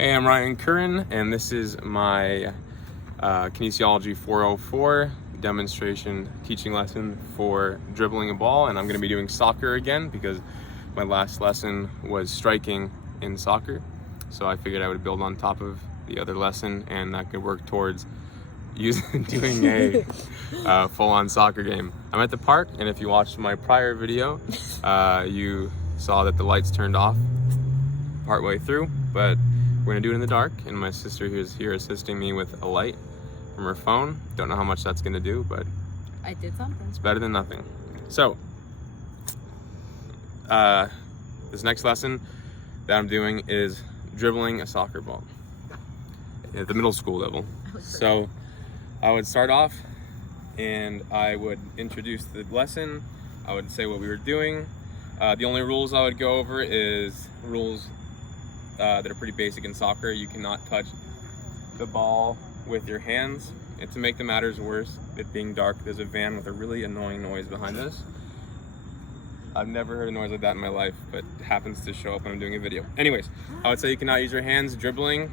Hey, I'm Ryan Curran, and this is my Kinesiology 404 demonstration teaching lesson for dribbling a ball. And I'm going to be doing soccer again because my last lesson was striking in soccer. So I figured I would build on top of the other lesson, and that could work towards doing a full-on soccer game. I'm at the park, and if you watched my prior video, you saw that the lights turned off partway through, but we're gonna do it in the dark, and my sister is here assisting me with a light from her phone. Don't know how much that's gonna do, but I did something. it's better than nothing. So this next lesson that I'm doing is dribbling a soccer ball at the middle school level. So I would start off and I would introduce the lesson. I would say what we were doing. The only rules I would go over is rules that are pretty basic in soccer. You cannot touch the ball with your hands. And to make the matters worse, it being dark, there's a van with a really annoying noise behind us. I've never heard a noise like that in my life, but it happens to show up when I'm doing a video. Anyways, I would say you cannot use your hands. Dribbling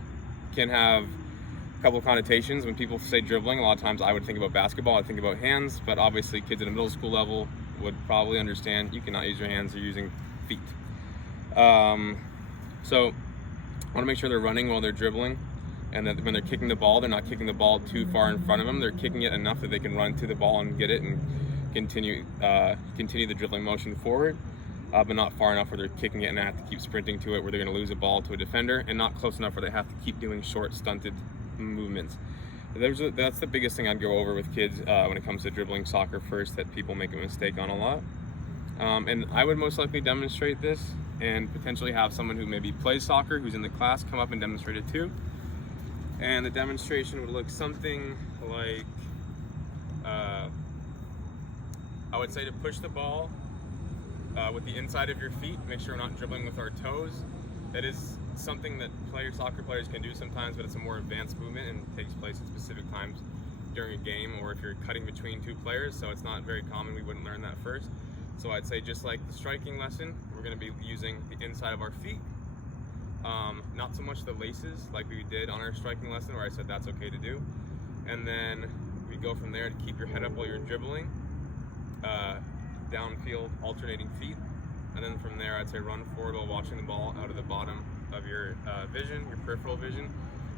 can have a couple of connotations. When people say dribbling, a lot of times I would think about basketball, I think about hands, but obviously kids at a middle school level would probably understand you cannot use your hands, you're using feet. So I want to make sure they're running while they're dribbling, and that when they're kicking the ball, they're not kicking the ball too far in front of them. They're kicking it enough that they can run to the ball and get it and continue the dribbling motion forward, but not far enough where they're kicking it and they have to keep sprinting to it, where they're going to lose a ball to a defender, and not close enough where they have to keep doing short, stunted movements. That's the biggest thing I'd go over with kids when it comes to dribbling soccer first, that people make a mistake on a lot. And I would most likely demonstrate this and potentially have someone who maybe plays soccer, who's in the class, come up and demonstrate it too. And the demonstration would look something like, I would say to push the ball with the inside of your feet. Make sure we're not dribbling with our toes. That is something that soccer players can do sometimes, but it's a more advanced movement and takes place at specific times during a game, or if you're cutting between two players, so it's not very common. We wouldn't learn that first. So I'd say, just like the striking lesson, we're going to be using the inside of our feet, not so much the laces like we did on our striking lesson, where I said that's okay to do. And then we go from there to keep your head up while you're dribbling, downfield, alternating feet. And then from there, I'd say run forward while watching the ball out of the bottom of your vision, your peripheral vision.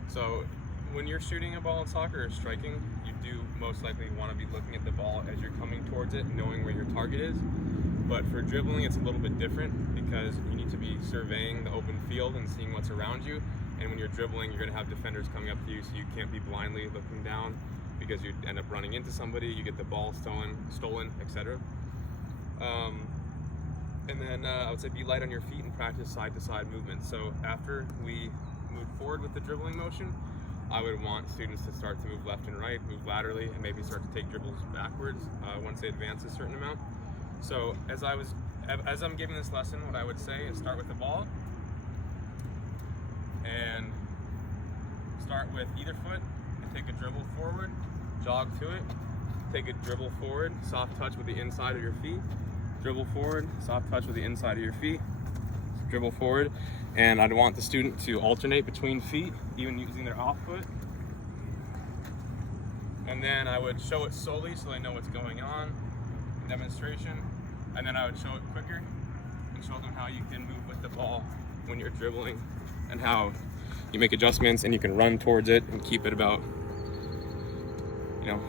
So when you're shooting a ball in soccer or striking, you do most likely want to be looking at the ball as you're coming towards it, knowing where your target is. But for dribbling, it's a little bit different because you need to be surveying the open field and seeing what's around you. And when you're dribbling, you're going to have defenders coming up to you, so you can't be blindly looking down because you end up running into somebody, you get the ball stolen, etc. And then I would say be light on your feet and practice side-to-side movement. So after we move forward with the dribbling motion, I would want students to start to move left and right, move laterally, and maybe start to take dribbles backwards once they advance a certain amount. So as I'm giving this lesson, what I would say is start with the ball and start with either foot and take a dribble forward, jog to it, take a dribble forward, soft touch with the inside of your feet, dribble forward, soft touch with the inside of your feet, dribble forward. And I'd want the student to alternate between feet, even using their off foot. And then I would show it slowly so they know what's going on, demonstration. And then I would show it quicker and show them how you can move with the ball when you're dribbling, and how you make adjustments and you can run towards it and keep it about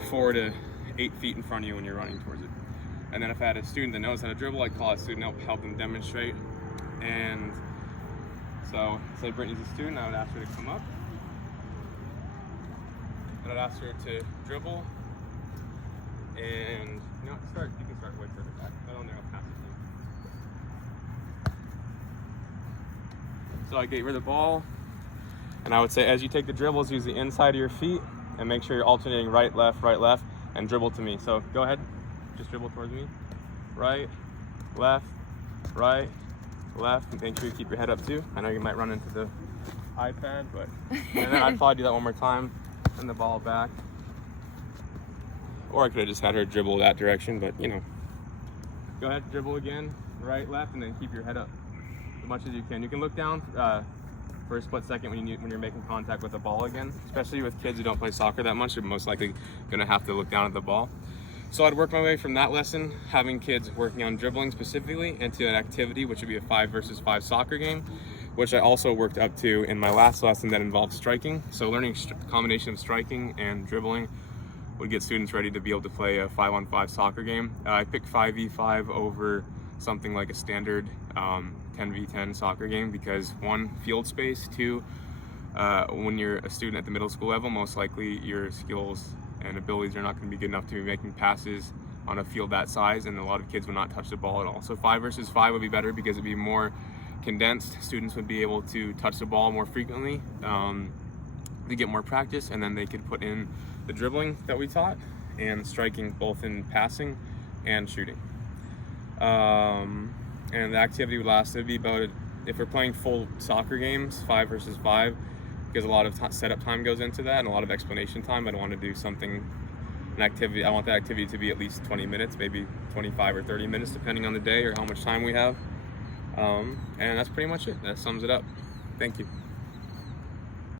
4 to 8 feet in front of you when you're running towards it. And then if I had a student that knows how to dribble, I'd call a student out, help them demonstrate. And so, say Brittany's a student, I would ask her to come up. And I'd ask her to dribble. And you can start way further back. I don't know, I'll pass it to you. So I gave her the ball, and I would say, as you take the dribbles, use the inside of your feet and make sure you're alternating right, left, and dribble to me. So go ahead, just dribble towards me. Right, left, and make sure you keep your head up too. I know you might run into the iPad, but and then I'd probably do that one more time, send the ball back. Or I could have just had her dribble that direction, but go ahead, dribble again, right, left, and then keep your head up as much as you can. You can look down for a split second when you're making contact with the ball again. Especially with kids who don't play soccer that much, you're most likely going to have to look down at the ball. So I'd work my way from that lesson, having kids working on dribbling specifically, into an activity which would be a 5 versus 5 soccer game, which I also worked up to in my last lesson that involved striking. So learning a combination of striking and dribbling would get students ready to be able to play a 5-on-5 soccer game. I picked 5v5 over something like a standard 10v10 soccer game because 1, field space, 2, when you're a student at the middle school level, most likely your skills and abilities are not going to be good enough to be making passes on a field that size, and a lot of kids would not touch the ball at all. So 5 versus 5 would be better because it'd be more condensed. Students would be able to touch the ball more frequently to get more practice, and then they could put in the dribbling that we taught and striking, both in passing and shooting. And the activity would last, it'd be about, if we're playing full soccer games, 5 versus 5, because a lot of setup time goes into that and a lot of explanation time. I don't want to do an activity. I want that activity to be at least 20 minutes, maybe 25 or 30 minutes, depending on the day or how much time we have. And that's pretty much it. That sums it up. Thank you.